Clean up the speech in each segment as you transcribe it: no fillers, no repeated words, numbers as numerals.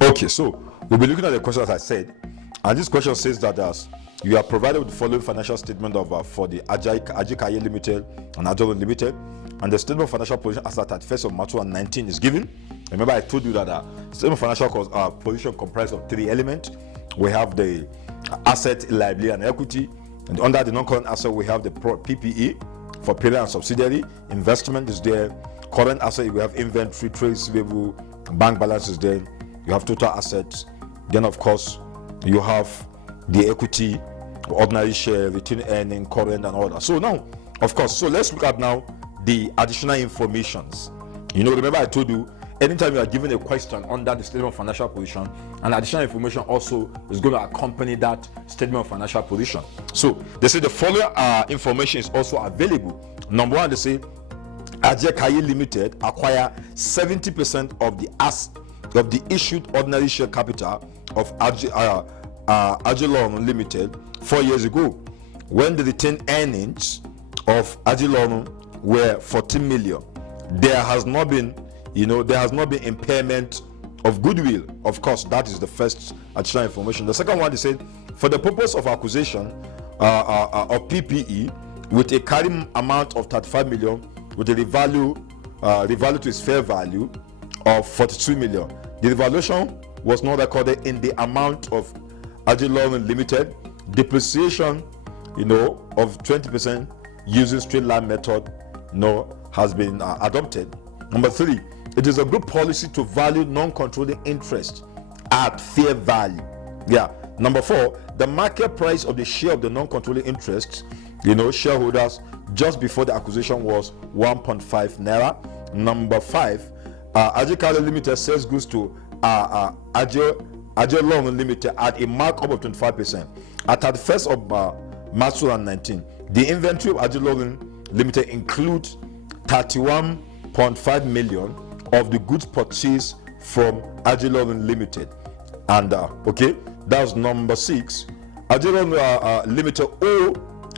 Okay, so we'll be looking at the question as I said, and this question says that as you are provided with the following financial statement of for the Ajikaye Limited and Ajolo Limited, and the statement of financial position as at 31st of March 2019 is given. Remember, I told you that statement of financial position comprised of three elements. We have the asset, liability, and equity, and under the non-current asset we have the PPE for parent and subsidiary. Investment is there. Current asset, we have inventory, trade receivable, bank balance is there. You have total assets. Then of course you have the equity, ordinary share, retained earning, current, and all that. So now, of course, so let's look at now the additional informations. Remember I told you, anytime you are given a question under the statement of financial position, an additional information also is going to accompany that statement of financial position. So they say the following information is also available. Number one, they say Ajikaye Limited acquire 70% of the issued ordinary share capital of Ajilon Limited 4 years ago, when the retained earnings of Ajilon were 14 million. There has not been impairment of goodwill. Of course, that is the first additional information. The second one, they said, for the purpose of acquisition of PPE with a carrying amount of 35 million, with a revalue to its fair value of 42 million. The revaluation was not recorded in the amount of Ajilon Limited. Depreciation, of 20% using straight line method, has been adopted. Number three, it is a good policy to value non-controlling interest at fair value. Yeah. Number four, the market price of the share of the non-controlling interest, shareholders just before the acquisition was 1.5 naira. Number five, Ajikaye Limited sells goods to Ajilon Limited at a markup of 25%. At the 1st of March 2019, the inventory of Ajilon Limited includes 31.5 million of the goods purchased from Ajilon Limited. And okay, that's number six. Ajilon Limited owe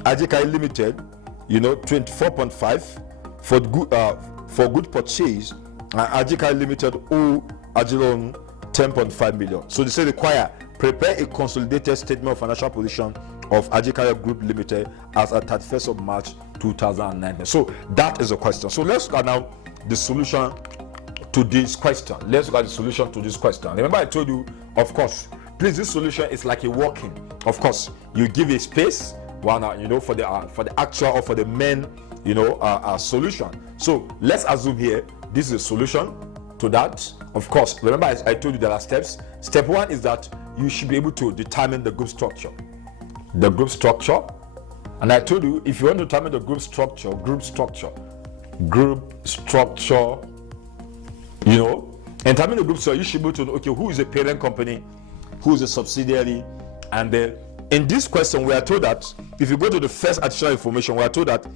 Ajikaye Limited 24.5 for good purchase. Ajikaye Limited owe Ajilon 10.5 million. So they say require prepare a consolidated statement of financial position of Ajikaye Group Limited as at 31st of March 2019. So that is the question. So let's look at now the solution to this question. Remember I told you, of course, please, this solution is like a walking. Of course, you give a space for the actual or for the main solution. So let's assume here this is a solution to that. Of course, remember I told you there are steps. Step one is that you should be able to determine the group structure. And I told you, if you want to determine the group structure, and determine the group structure, you should be able to know, okay, who is a parent company, who is a subsidiary. And then in this question, we are told that if you go to the first additional information, we are told that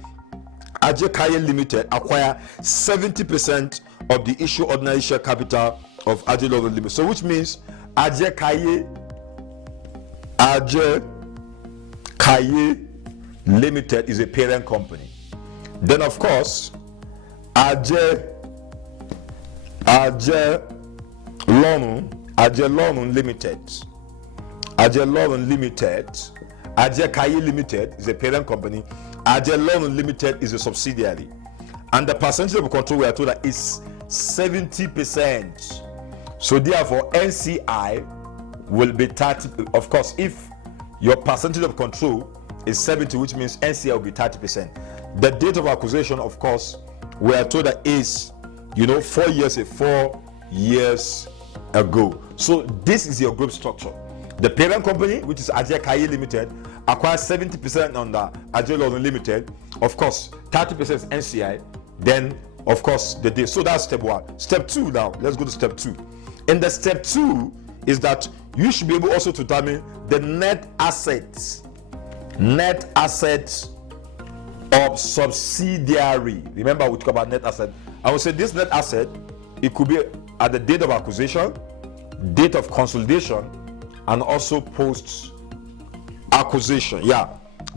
Ajikaye Limited acquire 70% of the issue ordinary share capital of Ajilon Limited. So which means Ajikaye Limited is a parent company. Then of Course, Ajilon Limited, Ajikaye Limited is a parent company. Ajilon Limited is a subsidiary, and the percentage of control we are told that is 70%. So therefore, NCI will be 30. Of course, if your percentage of control is 70, which means NCI will be 30%. The date of acquisition, of course, we are told that is 4 years ago. So this is your group structure. The parent company, which is Ajikaye Limited, acquires 70% on the Ajilon Limited. Of course, 30% is NCI. Then, of course, the day. So that's step one. Step two now. Let's go to step two. In the step two is that you should be able also to determine the net assets of subsidiary. Remember, we talk about net asset. I will say this net asset, it could be at the date of acquisition, date of consolidation, and also post acquisition. Yeah,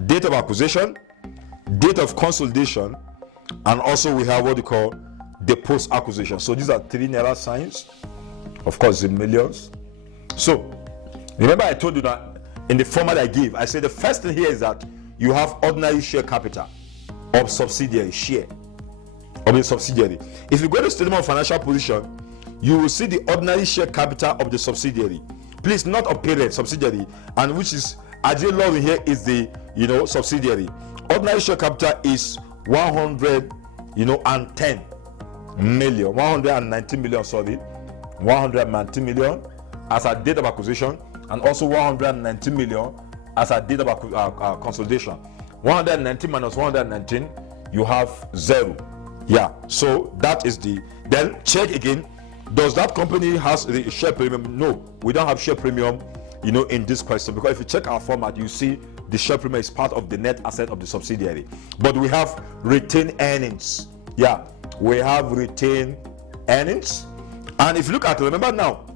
date of acquisition, date of consolidation, and also we have what we call the post acquisition. So these are three naira signs. Of course, in millions. So remember I told you that in the format I gave, I said the first thing here is that you have ordinary share capital of subsidiary share of the subsidiary. If you go to statement of financial position, you will see the ordinary share capital of the subsidiary. Please, not of parent, subsidiary, and which is Ajay Law here is the subsidiary. Ordinary share capital is 110 million, 119 million, sorry, 119 million as a date of acquisition, and also 119 million as a date of consolidation. 119 minus 119, you have 0. Yeah, so that is the. Then check again. Does that company has the share premium? No, we don't have share premium, in this question, because if you check our format, you see the share premium is part of the net asset of the subsidiary. But we have retained earnings. Yeah, we have retained earnings. And if you look at it, remember now,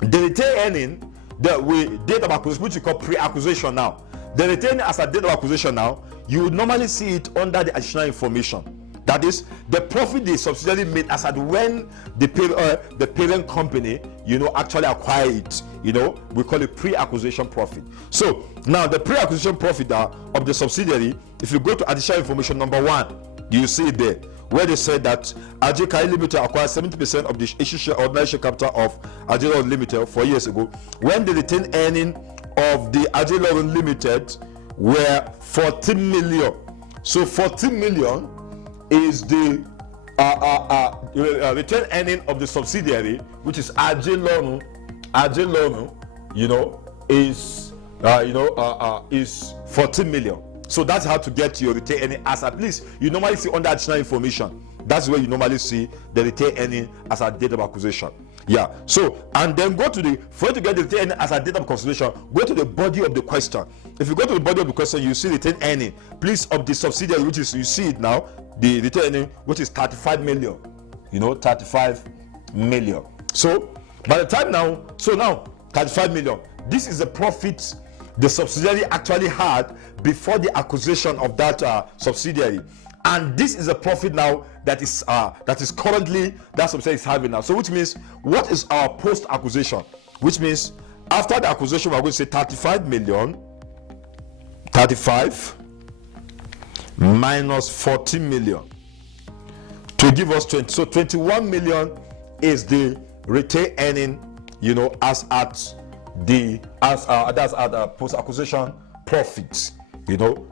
the retained earning that we date of acquisition, which we call pre-acquisition now. The retained as a date of acquisition now, you would normally see it under the additional information. That is the profit the subsidiary made as at when the parent company, actually acquire it. We call it pre-acquisition profit. So now the pre-acquisition profit of the subsidiary, if you go to additional information number 1, you see it there, where they said that Ajay Kai Limited acquired 70% of the issue share ordinary share capital of Ajay Law Limited 4 years ago, when the retained earning of the Ajay Law Limited were 14 million. So 14 million is the retained earning of the subsidiary, which is Ajay Law, is 14 million. So that's how to get your retained earning as at least you normally see under additional information. That's where you normally see the retained earning as a date of acquisition. Yeah. So and then go to for you to get the retained earning as a date of consolidation, go to the body of the question. If you go to the body of the question, you see retained earning, please, of the subsidiary, which is, you see it now, the retained earning, which is 35 million. 35 million. So by the time now, 35 million. This is the profit the subsidiary actually had before the acquisition of that subsidiary, and this is a profit now that is currently that subsidiary is having now. So which means, what is our post acquisition? Which means after the acquisition, we're going to say 35 million, 35 minus 14 million to give us 20. So 21 million is the retained earning, as at the post acquisition profit.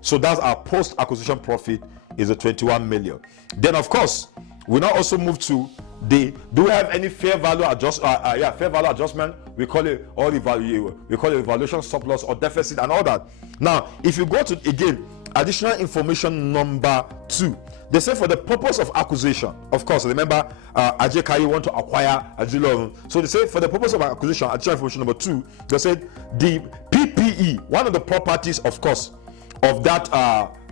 So that's our post acquisition profit is a 21 million. Then of course we now also move to do we have any fair value adjustment? We call it evaluation surplus or deficit and all that. Now if you go to again additional information number 2, they say for the purpose of acquisition, of course, remember Ajay Kai want to acquire Ajay Law. So they say for the purpose of acquisition, additional information number 2, they said the PPE, one of the properties, of course, of that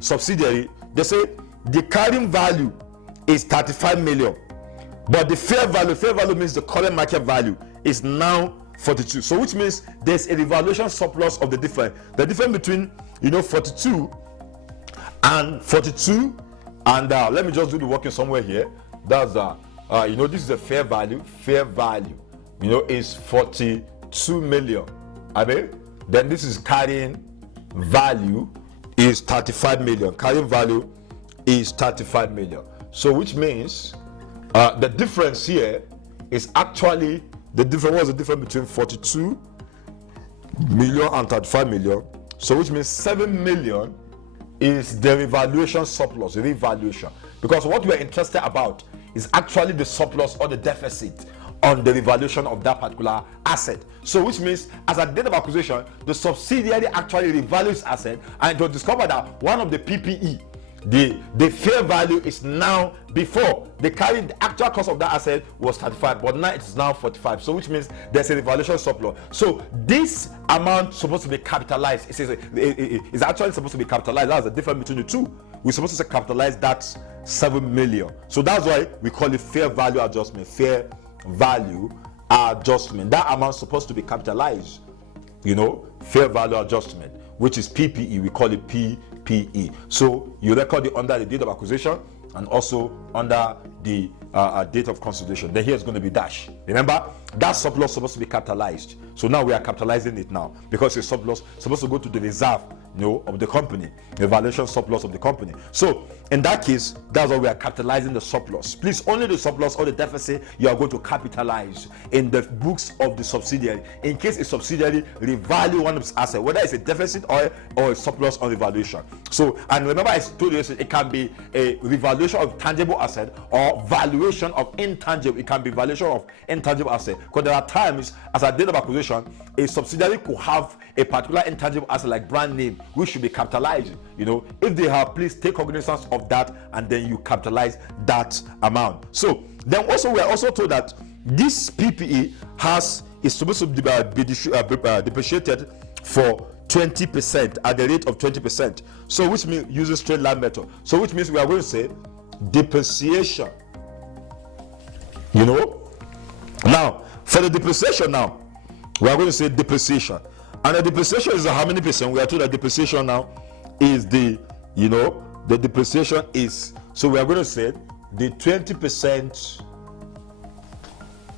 subsidiary, they say the carrying value is 35 million, but the fair value means the current market value is now 42. So which means there's a revaluation surplus of the difference between 42 and 42. And let me just do the working somewhere here. That's this is a fair value is 42 million. Then this is carrying value is 35 million. Carrying value is 35 million. So which means the difference here is actually what's the difference between 42 million and 35 million? So which means 7 million is the revaluation surplus, revaluation, because what we are interested about is actually the surplus or the deficit on the revaluation of that particular asset. So which means as a date of acquisition, the subsidiary actually revalues asset, and to discover that one of the PPE, the fair value is now, before the actual cost of that asset was 35, but now it's now 45. So which means there's a revaluation surplus. So this amount supposed to be capitalized. It's actually supposed to be capitalized. That's the difference between the two. We're supposed to say capitalize that 7 million. So that's why we call it fair value adjustment. Fair value adjustment. That amount is supposed to be capitalized. Fair value adjustment, which is PPE. We call it PPE. So you record it under the date of acquisition and also under the date of consolidation. Then here is going to be dash. Remember, that surplus supposed to be capitalized. So now we are capitalizing it now because it's surplus supposed to go to the reserve, of the company, the valuation surplus of the company. So in that case, that's why we are capitalizing the surplus. Please, only the surplus or the deficit you are going to capitalize in the books of the subsidiary in case a subsidiary revalue one of its assets, whether it's a deficit or a surplus on revaluation. So, and remember I told you it can be a revaluation of tangible asset or valuation of intangible. It can be valuation of intangible asset, because there are times as a date of acquisition a subsidiary could have a particular intangible asset like brand name which should be capitalized. If they have, please take cognizance of that and then you capitalize that amount. So then also we are also told that this PPE is supposed to be depreciated for 20% at the rate of 20%. So which means using straight line method. So which means we are going to say depreciation. Now for the depreciation now, we are going to say depreciation. And the depreciation is how many percent? We are told that depreciation now is the depreciation is, so we are going to say the 20%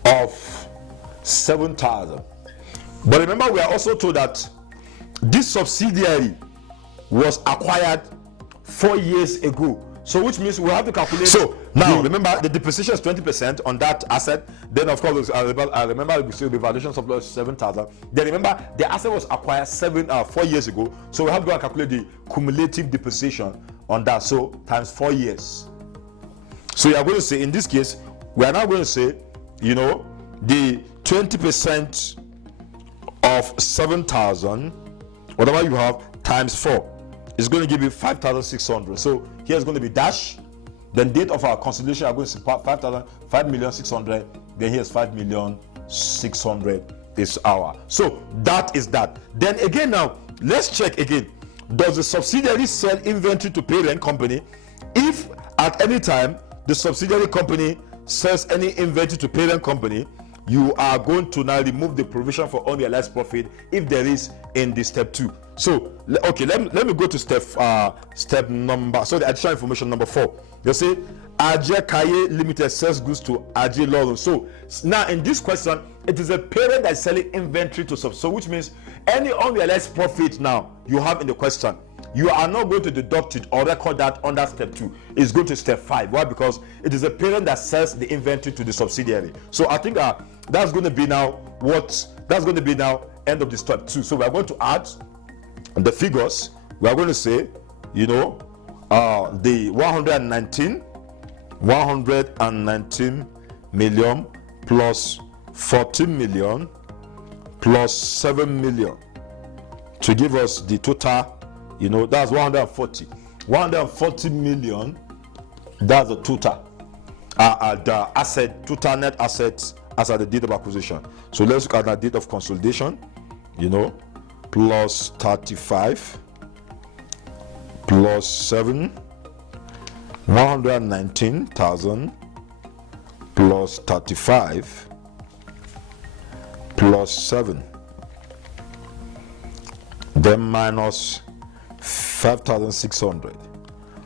of 7,000. But remember, we are also told that this subsidiary was acquired 4 years ago. So which means we have to calculate. So now remember, the depreciation is 20% on that asset. Then of course I remember we say the valuation surplus 7,000. Then remember the asset was acquired 4 years ago. So we have to calculate the cumulative depreciation on that. So times 4 years. So you are going to say, in this case, we are now going to say, the 20% of 7,000, whatever you have, times 4 is going to give you 5,600. So here is going to be dash. Then date of our consolidation, are going to see 5,600,000. Then here's 5,600,000 is our. So that is that. Then again, now let's check again. Does the subsidiary sell inventory to parent company? If at any time the subsidiary company sells any inventory to parent company, you are going to now remove the provision for unrealized profit if there is in the step 2. So okay, let me go to step number, so the additional information number 4. You see, Ajay Kaye Limited sells goods to Ajay Lawrence. So now in this question, it is a parent that is selling inventory to sub. So which means any unrealized profit now you have in the question, you are not going to deduct it or record that under step 2. It's going to step 5. Why? Because it is a parent that sells the inventory to the subsidiary. So I think that's going to be now end of the step 2. So we are going to add the figures. We are going to say, the 119 million plus 14 million plus 7 million to give us the total. That's 140 million. That's the total the asset, total net assets as at the date of acquisition. So let's look at the date of consolidation, plus 35 plus 7, 119,000 plus 35 plus 7, then minus 5,600.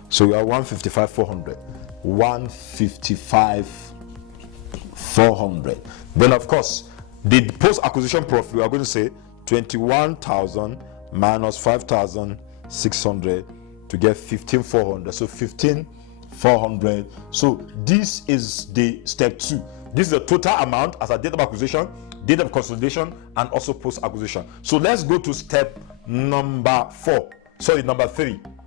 So we are 155,400. 155,400. Then of course the post-acquisition profit, we are going to say 21,000 minus 5,600 to get 15,400. So 15,400. So this is the step 2. This is the total amount as a date of acquisition, date of consolidation, and also post-acquisition. So let's go to step number 3.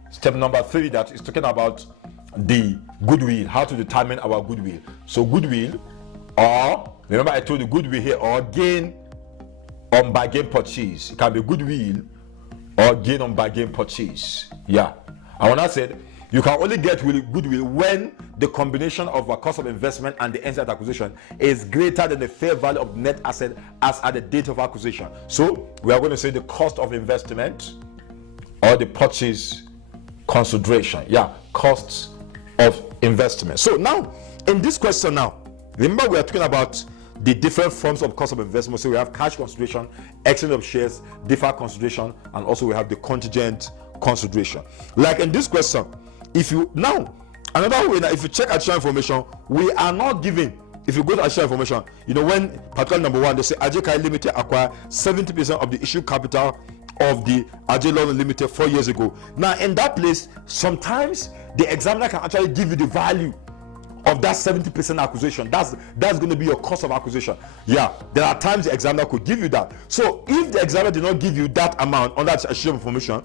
Step number 3, that is talking about the goodwill, how to determine our goodwill. So goodwill, or remember I told you goodwill here, or gain on bargain purchase. It can be goodwill or gain on bargain purchase. Yeah, and when I said you can only get goodwill when the combination of a cost of investment and the asset acquisition is greater than the fair value of net asset as at the date of acquisition. So we are going to say the cost of investment or the purchase consideration. Yeah, costs of investment. So now in this question, now remember we are talking about the different forms of cost of investment. So we have cash consideration, exchange of shares, deferred consideration, and also we have the contingent consideration. Like in this question, if you now Another way now, if you check additional information, we are not giving. If you go to additional information, when particular number 1, they say Ajay Limited acquired 70% of the issued capital of the Ajay Limited 4 years ago. Now, in that place, sometimes the examiner can actually give you the value of that 70% acquisition. That's going to be your cost of acquisition. Yeah, there are times the examiner could give you that. So if the examiner did not give you that amount under the additional information,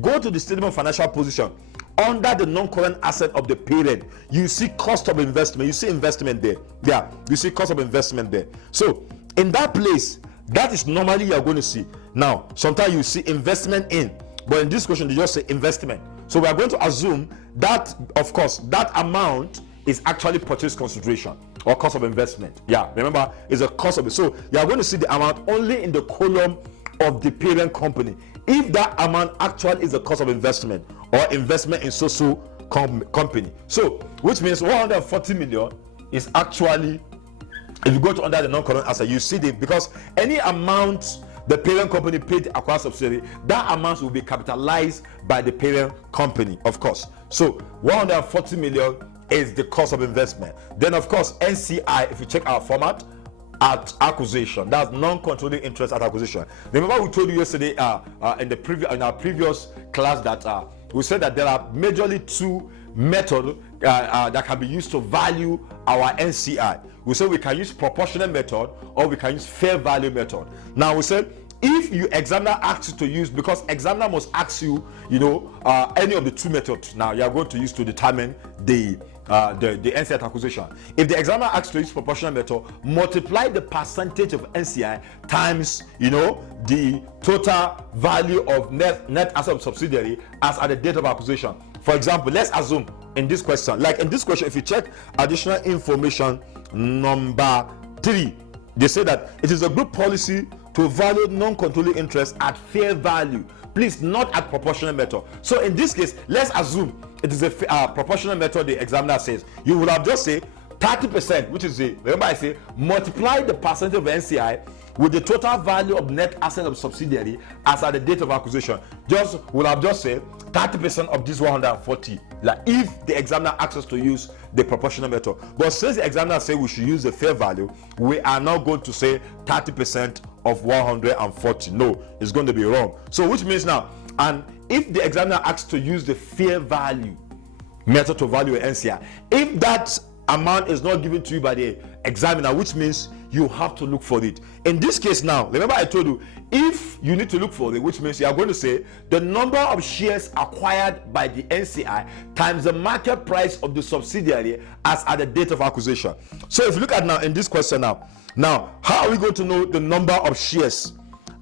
go to the statement of financial position. Under the non-current asset of the parent, you see cost of investment. You see investment there. Yeah, you see cost of investment there. So in that place, that is normally you are going to see. Now, sometimes you see investment in, but in this question they just say investment. So we are going to assume that, of course, that amount is actually purchase consideration or cost of investment. Yeah, remember, it's a cost of it. So you are going to see the amount only in the column of the parent company. If that amount actually is the cost of investment or investment in so company. So, which means 140 million is actually, if you go to under the non-current asset, you see the, because any amount the parent company paid the acquired subsidiary, that amount will be capitalized by the parent company, of course. So 140 million is the cost of investment. Then, of course, NCI, if you check our format, at acquisition, that's non-controlling interest at acquisition. Remember, we told you yesterday in our previous class that we said that there are majorly two methods that can be used to value our NCI. We said we can use proportionate method or we can use fair value method. Now we said if you examiner asks you to use, because examiner must ask you, any of the two methods now you are going to use to determine the NCI acquisition. If the examiner asks to use proportional method, multiply the percentage of NCI times the total value of net asset of subsidiary as at the date of acquisition. For example, let's assume in this question, if you check additional information number 3, they say that it is a group policy to value non-controlling interest at fair value, please not at proportional method. So in this case, let's assume it is a proportional method. The examiner says you will have just say 30%, which is remember I say multiply the percentage of NCI with the total value of net asset of subsidiary as at the date of acquisition. Will have just say 30% of this 140, like if the examiner asks us to use the proportional method. But since the examiner say we should use the fair value, we are now going to say 30% of 140. No, it's going to be wrong. So which means now, and if the examiner asks to use the fair value method to value an NCI, if that amount is not given to you by the examiner, which means you have to look for it. In this case now, remember I told you, if you need to look for it, which means you are going to say the number of shares acquired by the NCI times the market price of the subsidiary as at the date of acquisition. So if you look at now in this question now how are we going to know the number of shares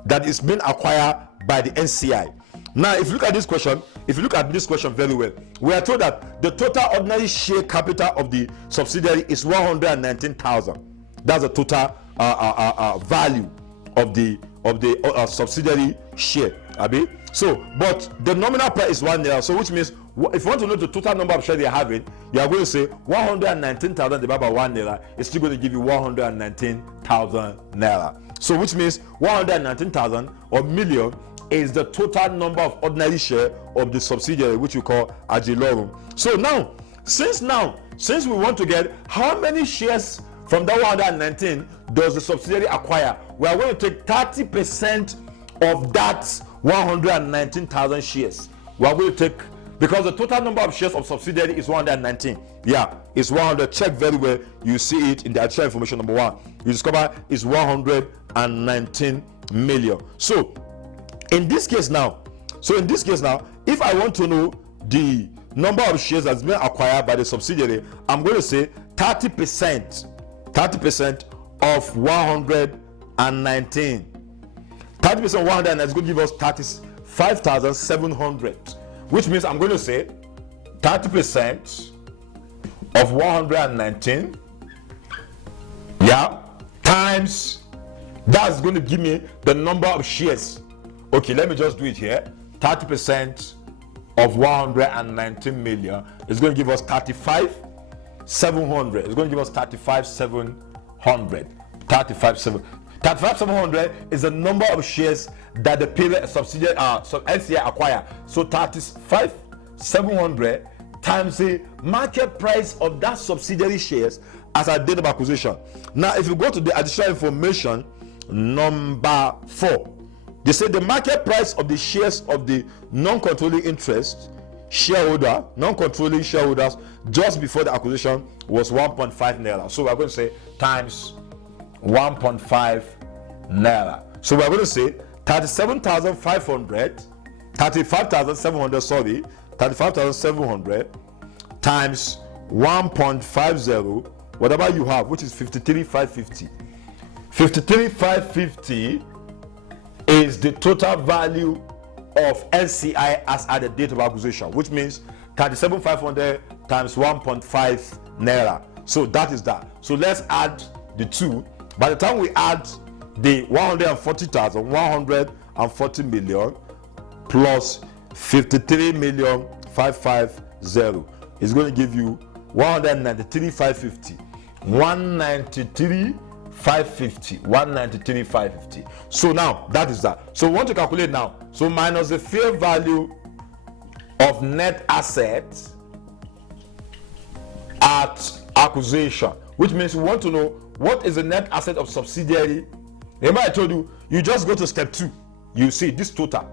that is being acquired by the NCI? Now if you look at this question very well, we are told that the total ordinary share capital of the subsidiary is 119,000. That's the total value of the subsidiary share. So, but the nominal price is 1 naira. So, which means if you want to know the total number of shares they are having, you are going to say 119,000 divided by 1 naira is still going to give you 119,000 naira. So, which means 119,000 or million is the total number of ordinary share of the subsidiary, which we call Ajilorum. So now, since we want to get how many shares from that 119 does the subsidiary acquire, we are going to take 30% of that 119,000 shares. We are going to take, because the total number of shares of subsidiary is 119. Yeah, it's 100. Check very well. You see it in the additional information number 1. You discover it's 119 million. So in this case now, if I want to know the number of shares that's been acquired by the subsidiary, I'm going to say 30% of 119. 30% of 119 is going to give us 35,700, which means I'm going to say 30% of 119, times, that's going to give me the number of shares. Okay, let me just do it here. 30% of 119 million is going to give us 35,700. It's going to give us 35,700. 35,700 is the number of shares that the parent subsidiary NCI acquire. So 35,700 times the market price of that subsidiary shares as at date of acquisition. Now, if you go to the additional information number 4, they say the market price of the shares of the non-controlling interest non-controlling shareholders just before the acquisition was 1.5 naira. So we're going to say times 1.5 naira. So we're going to say 35,700 times 1.50, whatever you have, which is 53,550. 53,550 is the total value of NCI as at the date of acquisition, which means 37,500 times 1.5 naira. So that is that. So let's add the two. By the time we add the 140 million plus 53,550 is going to give you 193,550. 193,550. So now that is that. So we want to calculate now. So minus the fair value of net assets at acquisition, which means we want to know what is the net asset of subsidiary. Remember I told you, you just go to step 2. You see this total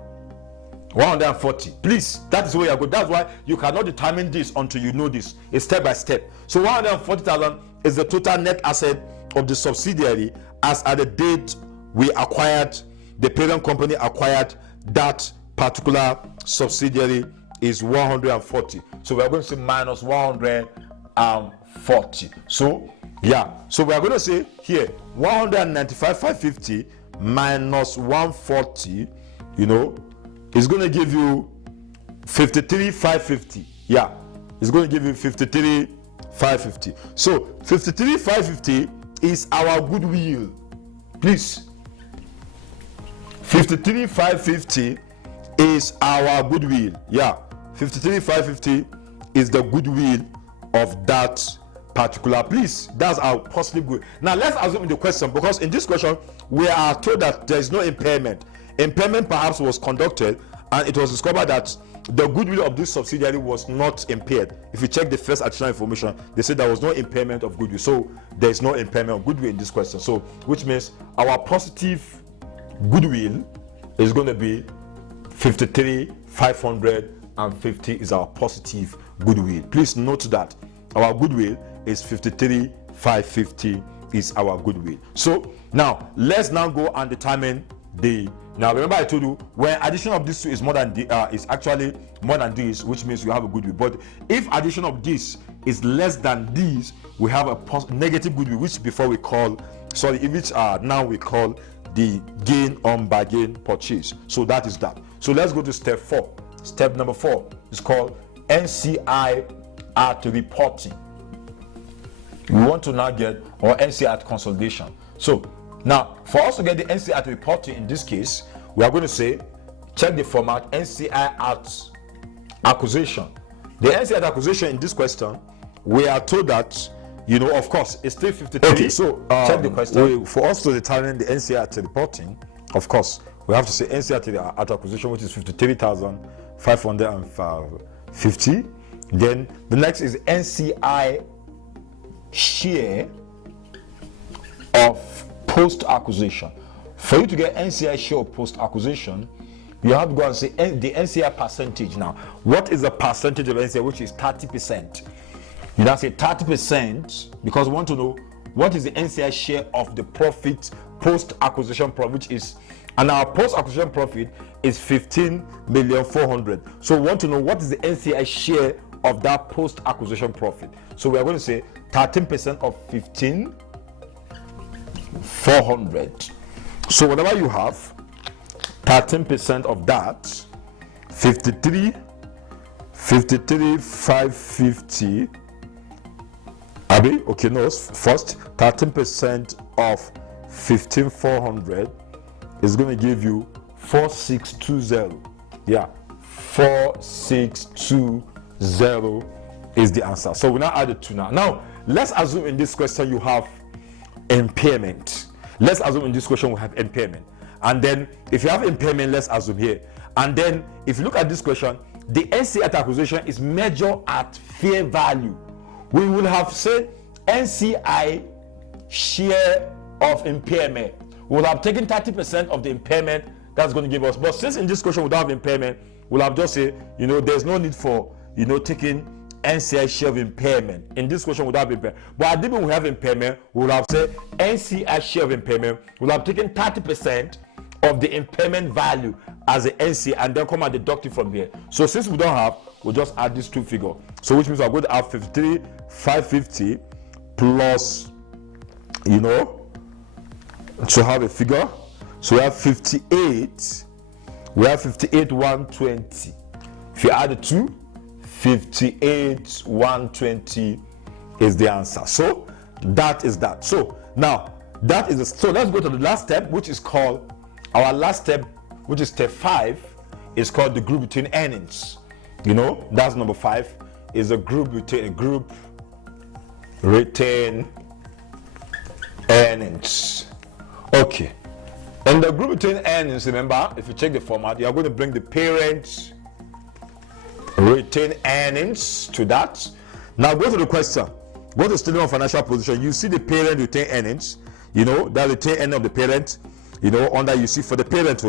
140. Please, that is where you go. That's why you cannot determine this until you know this. It's step by step. So 140,000 is the total net asset of the subsidiary as at the date we acquired, the parent company acquired that particular subsidiary is 140. So we are going to say minus 140. So yeah, so we are going to say here 195,550 minus 140, is going to give you 53,550. Yeah, it's going to give you 53,550. So 53,550 is our goodwill. Please, 53,550 is our goodwill. Yeah, 53,550 is the goodwill of that particular. Please, that's our positive good. Now let's assume in the question, because in this question we are told that there is no impairment. Impairment perhaps was conducted and it was discovered that the goodwill of this subsidiary was not impaired. If you check the first additional information, they said there was no impairment of goodwill. So there is no impairment of goodwill in this question. So which means our positive goodwill is going to be 53,550 is our positive goodwill. Please note that our goodwill is 53,550 is our goodwill. So now let's now go and determine the. Now remember I told you when addition of these two is more than is actually more than this, which means you have a goodwill. But if addition of this is less than this, we have a negative goodwill, which before we call now we call the gain on bargain purchase. So that is that. So let's go to step 4. Step number 4 is called NCI at reporting. We want to now get our NCI at consolidation. So now, for us to get the NCI at reporting in this case, we are going to say, check the format, NCI at acquisition. The NCI at acquisition in this question, we are told that, of course, it's still 53. Okay, so check the question. For us to determine the NCI at reporting, of course, we have to say NCI at acquisition, which is 53,550. Then the next is NCI share of post-acquisition. For you to get NCI share of post-acquisition, you have to go and say the NCI percentage. Now, what is the percentage of NCI, which is 30%? You now say 30% because we want to know what is the NCI share of the profit post-acquisition profit, which is, and our post-acquisition profit is 15,400,000. So we want to know what is the NCI share of that post-acquisition profit. So we are going to say 13% of 15,400. So whatever you have, 13% of that, 53,550. Abi, okay, no, first 13% of 15,400 is going to give you 4,620. Yeah, 4,620 is the answer. So we now add it to now. Now let's assume in this question you have impairment. Let's assume in this question we have impairment. And then if you have impairment, let's assume here. And then if you look at this question, the NCI at acquisition is measured at fair value. We will have said NCI share of impairment. We'll have taken 30% of the impairment that's going to give us. But since in this question we don't have impairment, we'll have just say, there's no need for, taking NCI share of impairment. In this question we don't have impairment. But at the moment we have impairment, we'll have said NCI share of impairment. We'll have taken 30% of the impairment value as an NC and then come and deduct it from there. So since we don't have, we'll just add these two figures. So which means we're going to have 53,550 plus, to have a figure. So we have 58,120. If you add the two, 58,120 is the answer. So that is that. So now that is so let's go to the last step, which is called our last step, which is step 5, is called the group between earnings. That's number 5, is a group retain earnings. Okay. In the group between earnings, remember, if you check the format, you are going to bring the parent retain earnings to that. Now go to the question. Go to statement of financial position. You see the parent retain earnings. That retain earnings of the parent. Under you see for the parent,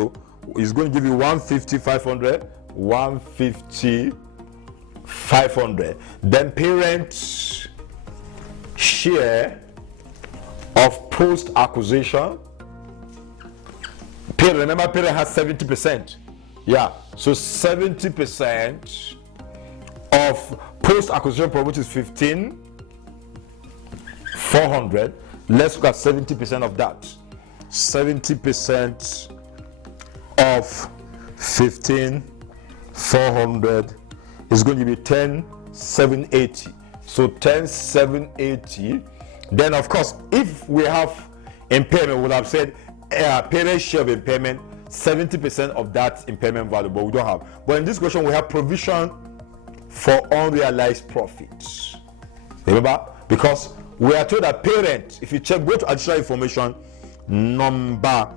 is going to give you 150,500, 150,500. Then parent share of post acquisition. Parent, remember, parent has 70%. Yeah, so 70% of post acquisition profit, which is 15,400. Let's look at 70% of that. 70% of 15,400 is going to be 10,780. So 10,780. Then of course, if we have impairment, we would have said parent share of impairment, 70% of that impairment value, but we don't have. But in this question, we have provision for unrealized profits. Remember, because we are told that parent, if you check, go to additional information number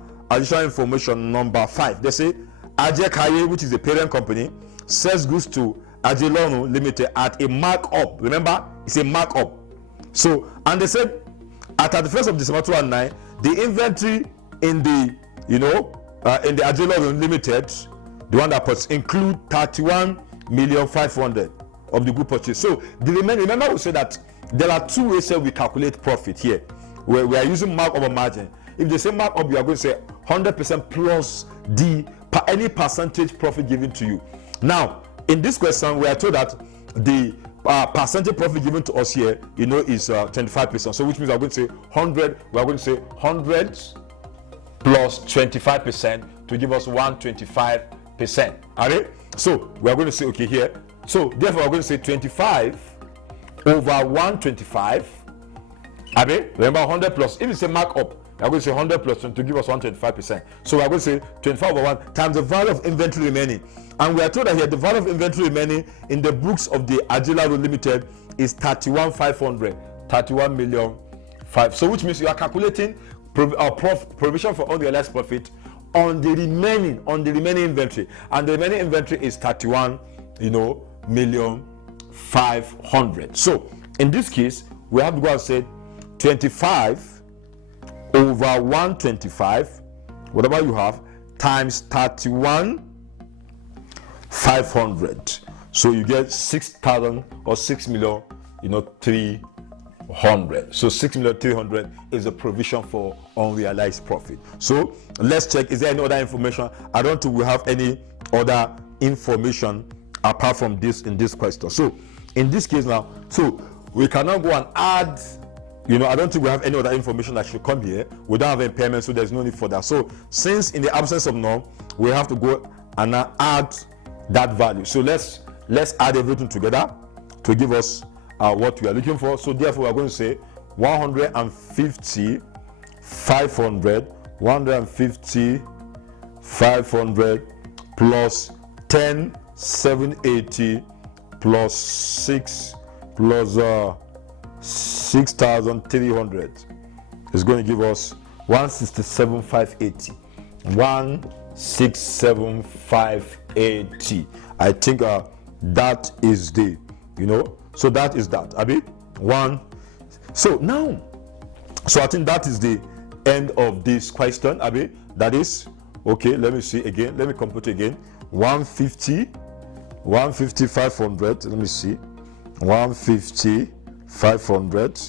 5. They say Ajay Kaye, which is the parent company, sells goods to Ajilonu Limited at a markup. Remember, it's a markup. So, and they said at the 1st of December 2009, the inventory in the in the Ajilonu Limited, the one that puts include 31,500,000 of the good purchase. So the remember we said that there are two ways that we calculate profit here, where we are using markup or margin. If they say markup, you are going to say 100% plus any percentage profit given to you. Now, in this question, we are told that the percentage profit given to us here, is 25%. So which means we are going to say 100. We are going to say 100 plus 25% to give us 125%. Alright. So we are going to say okay here. So therefore, we are going to say 25 over 125. Remember 100 plus. If it's a markup, we are going to say 100 plus 20 to give us 125%. So we are going to say 25 over 1 times the value of inventory remaining. And we are told that here the value of inventory remaining in the books of the Ajilonu Limited is 31,500, 31,500,000. So which means you are calculating provision for unrealized profit on the remaining inventory, and the remaining inventory is 31,500,000. So in this case, we have to go and say 25 over 125, whatever you have, times 31,500. So you get 6,000 or 6,300,000. So 6,300,000 is a provision for unrealized profit. So let's check, is there any other information? I don't think we have any other information apart from this in this question. So in this case now, so we cannot go and add, I don't think we have any other information that should come here. We don't have impairment, so there's no need for that. So since in the absence of norm, we have to go and now add that value. So let's add everything together to give us what we are looking for. So therefore, we are going to say 150,500, 150,500 plus 10,780 plus 6 plus 6,300 is going to give us 167,580. 167,580. I think that is the, so that is that. Abi, one. So now, so I think that is the end of this question. Abi, that is okay. Let me see again. Let me compute again. 150, 500. Let me see. 150, 500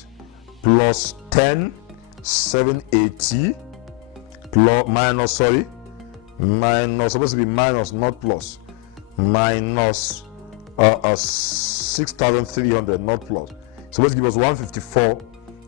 plus 10, 780 plus minus supposed to be minus, not plus, minus 6,300, not plus. Supposed to give us 154,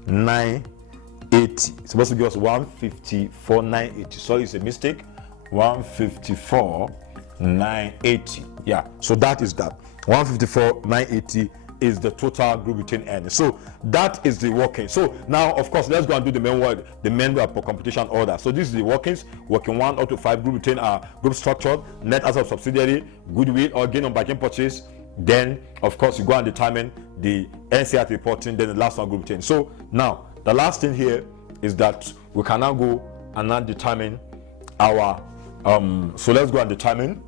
980. Supposed to give us 154, 980. Sorry, it's a mistake. 154, 980. Yeah, so that is that. 154, 980 is the total group return earnings. So that is the working. So now, of course, let's go and do the main work, the main per computation order. So this is the workings. Working 1 up to 5 group return are group structure, net asset of subsidiary, goodwill or gain on bargain purchase. Then, of course, you go and determine the NCR reporting. Then the last one group return. So now the last thing here is that we can now go and now determine our so let's go and determine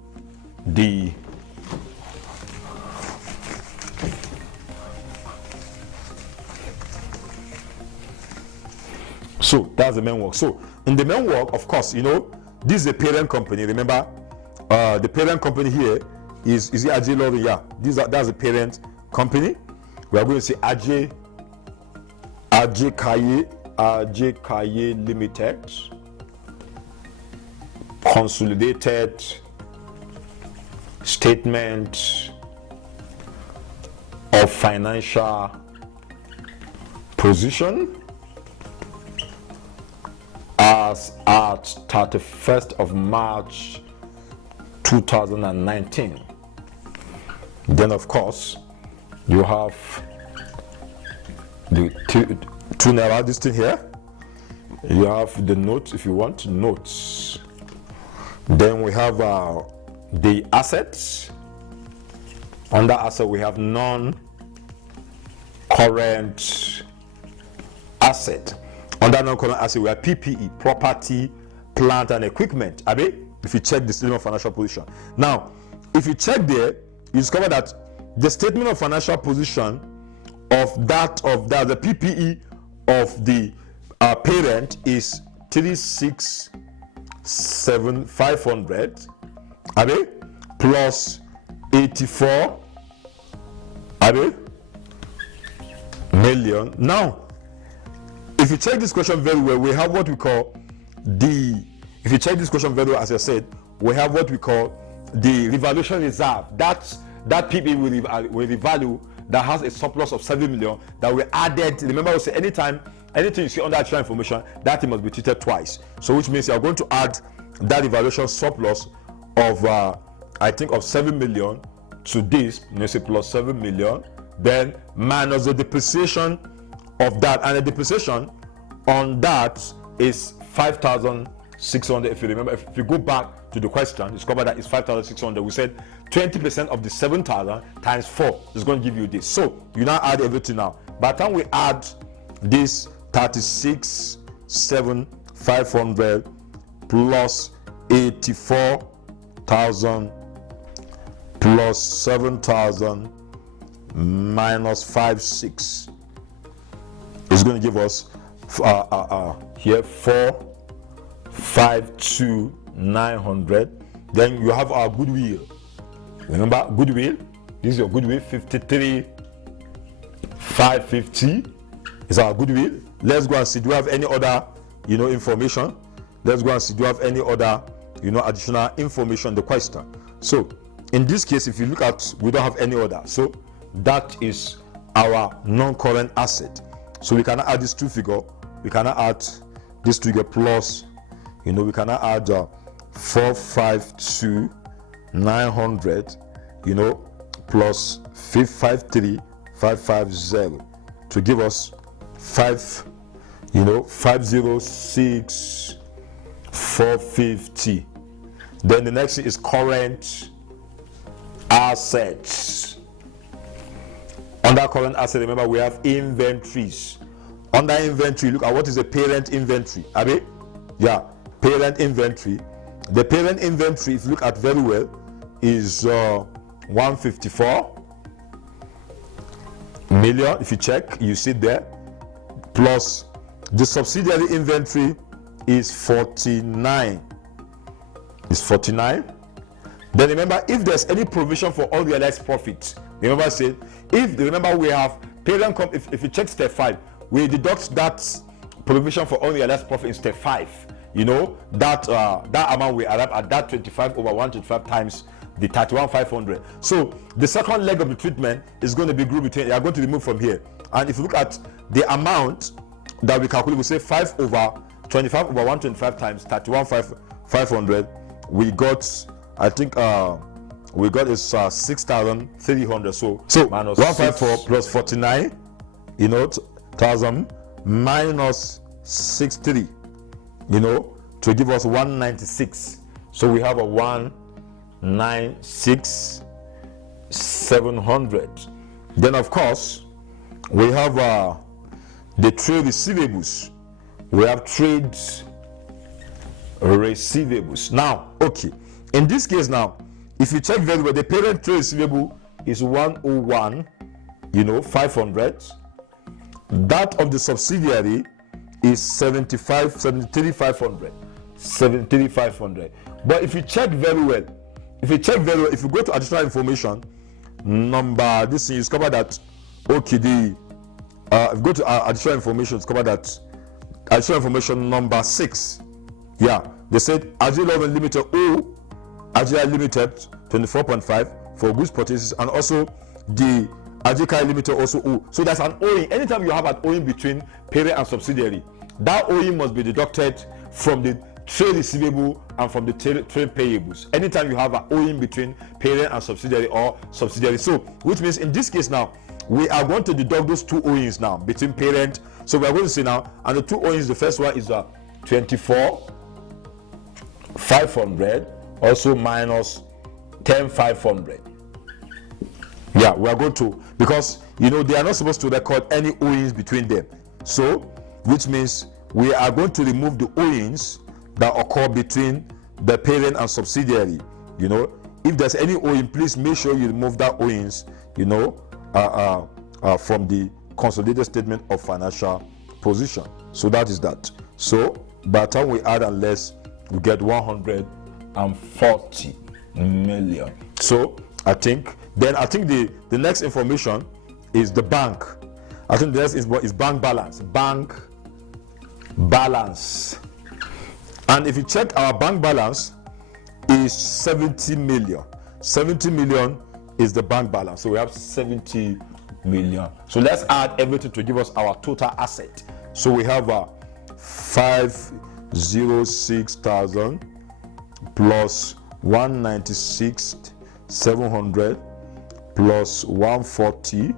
the so that's the main work. So in the main work, of course, this is a parent company. Remember, the parent company here is Ajay Lorry. Yeah, that's the parent company. We are going to say Ajay Kaye Limited, consolidated statement of financial position as at 31st of March 2019. Then, of course, you have the two naira this thing here. You have the notes if you want notes. Then we have the assets. Under asset we have non-current asset. Under non-current asset we have PPE, property, plant and equipment. Abi, if you check the statement of financial position. Now, if you check there, you discover that the statement of financial position of the PPE of the parent is 367,500, Abi, plus 84, Abi, million. Now, if you check this question very well, we have what we call if you check this question very well, as I said, we have what we call the revaluation reserve. That PPE will revalue that has a surplus of 7 million that we added. Remember, we say anytime anything you see under actual information, that thing must be treated twice. So which means you are going to add that evaluation surplus of I think of 7 million to this, say plus 7 million, then minus the depreciation of that, and the depreciation on that is 5,600. If you remember, if you go back to the question, discover that it's 5,600. We said 20% of the 7,000 times 4 is going to give you this. So you now add everything now. By the time we add this 36,700 plus 84,000 plus 7,000 minus 56 is going to give us here 452,900. Then you have our goodwill. Remember goodwill, this is your goodwill, 53,550 is our goodwill. Let's go and see, do we have any other information? Let's go and see, do we have any other additional information, the question. So in this case, if you look at, we don't have any other, so that is our non-current asset. So we cannot add this two figure, we cannot add this figure plus, we cannot add 452,900, plus 553,550 to give us 506,450. Then the next thing is current assets. Under current asset, remember we have inventories. Under inventory, look at what is the parent inventory. Abi? Yeah, parent inventory. The parent inventory, if you look at very well, is 154 million. If you check, you see there, plus the subsidiary inventory is 49. It's 49. Then remember, if there's any provision for unrealized profit, remember I said, remember we have parent company. If you check step 5, we deduct that provision for unrealized profit in step 5. You know that that amount we arrive at that 25 over 125 times the 31,500. So the second leg of the treatment is going to be group between. You are going to remove from here, and if you look at the amount that we calculate, we say 5 over 25 over 125 times 31,500. We got, I think we got is 6,300. So minus 154 plus 49, you know, 1,000 minus 63, you know, to give us 196. So we have a 196,700. Then of course we have the trade receivables. We have trade receivables. Now, okay, in this case now, if you check very well, the parent trade receivable is 101, you know, 500. That of the subsidiary is 73,500. But if you check very well, if you go to additional information number, this thing, you discover that, okay, if you go to additional information, discover that additional information number 6, yeah, they said Agile Limited O, Agile Limited 24.5 for goods purchases, and also the Ajika Limited also O. So that's an owing. Anytime you have an owing between parent and subsidiary, that owing must be deducted from the trade receivable and from the trade payables. Anytime you have an owing between parent and subsidiary or subsidiary, so which means in this case now we are going to deduct those two owings now between parent. So we are going to say now, and the two owings, the first one is 24,500 also minus 10,500. Yeah, we are going to, because you know they are not supposed to record any owings between them. So which means we are going to remove the owings that occur between the parent and subsidiary. You know, if there's any owing, please make sure you remove that owings, you know, from the consolidated statement of financial position. So that is that. So by the time we add and less, we get 140 million. So I think the next information is the bank. I think the next is what is bank balance. Bank balance. And if you check, our bank balance is 70 million. 70 million is the bank balance. So we have 70 million. So let's add everything to give us our total asset. So we have 506,000 plus 196,700 plus 140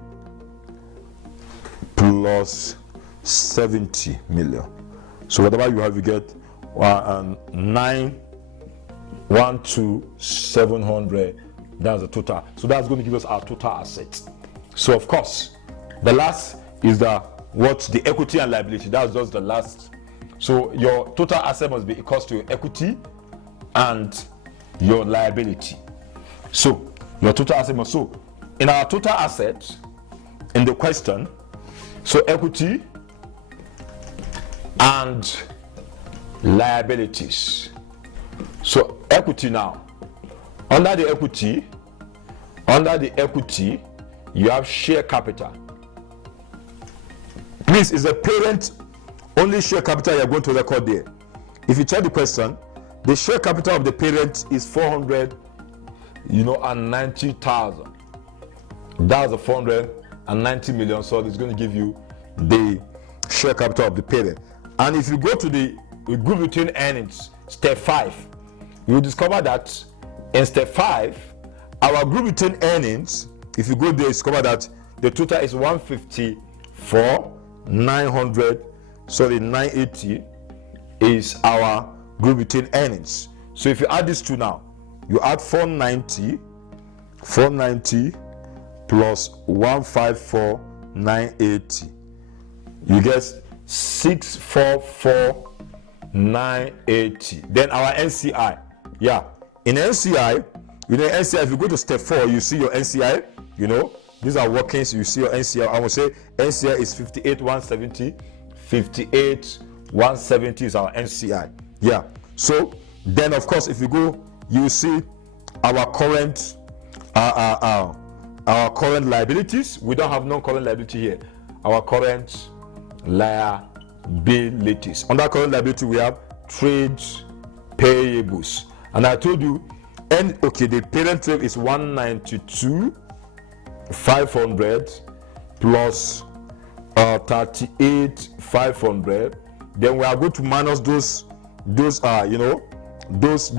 plus 70 million. So whatever you have, you get 912,700. That's the total. So that's going to give us our total assets. So of course, the last is the equity and liability. That's just the last. So your total asset must be equal to your equity and your liability. So your total asset must, so in our total assets in the question, so equity and liabilities. So equity now, under the equity you have share capital. Please, is the parent only share capital you are going to record there? If you check the question, the share capital of the parent is 490,000. That's a 490 million. So it's going to give you the share capital of the parent. And if you go to the group between earnings, step 5, you will discover that in step 5, our group between earnings, if you go there, you discover that the total is 980 is our group between earnings. So if you add these two now, you add 490 plus 154,980, you get 644,980. Then our NCI, yeah, in NCI you know, NCI, if you go to step 4, you see your NCI, you know, these are workings, you see your NCI. I would say NCI is 58,170. 58,170 is our NCI. Yeah. So then, of course, if you go, you see our current current liabilities. We don't have non-current liability here. Our current liabilities. Under current liability, we have trade payables. And I told you, and okay, the parent trade is 192,500 plus 38,500. Then we are going to minus those you know, those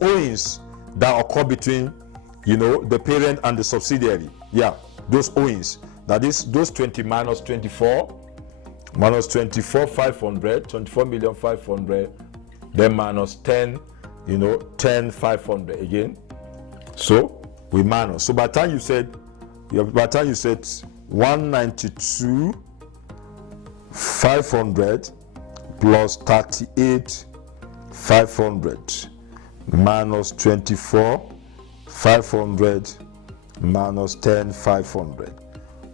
owings that occur between, you know, the parent and the subsidiary. Yeah, those owings. That is those 20 minus 24, minus 24,500, 24,500,000, then minus 10, you know, 10,500 again. So we minus. So by the time you said 192,500 plus 38,500 minus 24,500 minus 10,500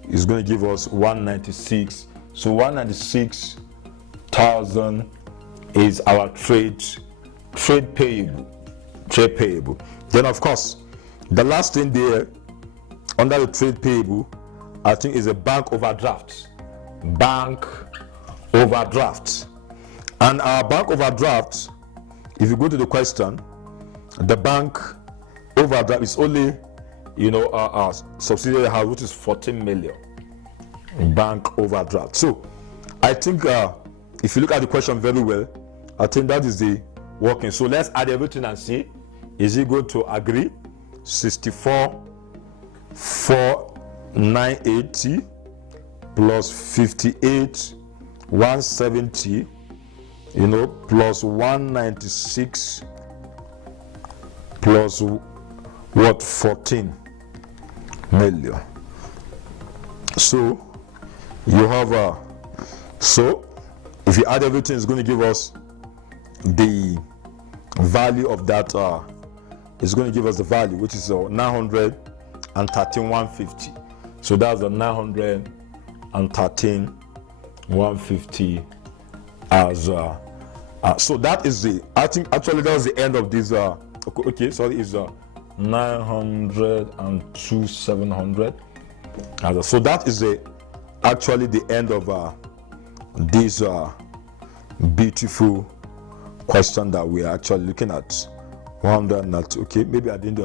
is going to give us 196. So 196,000 is our trade payable. Then of course, the last thing there under the trade payable, I think, is a bank overdraft. And our bank overdraft, if you go to the question, the bank overdraft is only, you know, our subsidiary house, which is 14 million bank overdraft. So I think if you look at the question very well, I think that is the working. So let's add everything and see, is he going to agree? 64,490 plus 58,170, you know, plus 196 plus what, 14 million. So you have so if you add everything, it's going to give us the value of that. It's going to give us the value, which is 913,150. So that's the 913,150 as so that is the, I think actually that was the end of this okay, sorry, is 902,700. So that is actually the end of this beautiful question that we are actually looking at. 100, okay, maybe I didn't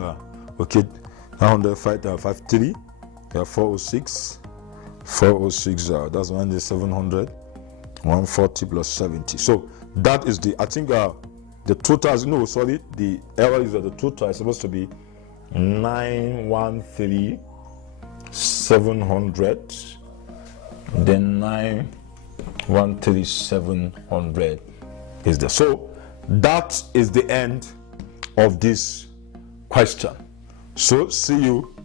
okay, 905.53, 406, that's 1,700, 140 plus 70. So that is the, I think the total is, no, sorry, the error is that the total is supposed to be 913,700, then 913,700 is there. So that is the end of this question. So see you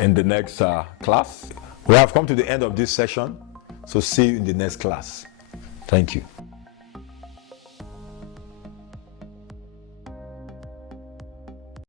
in the next class. We have come to the end of this session, so see you in the next class. Thank you.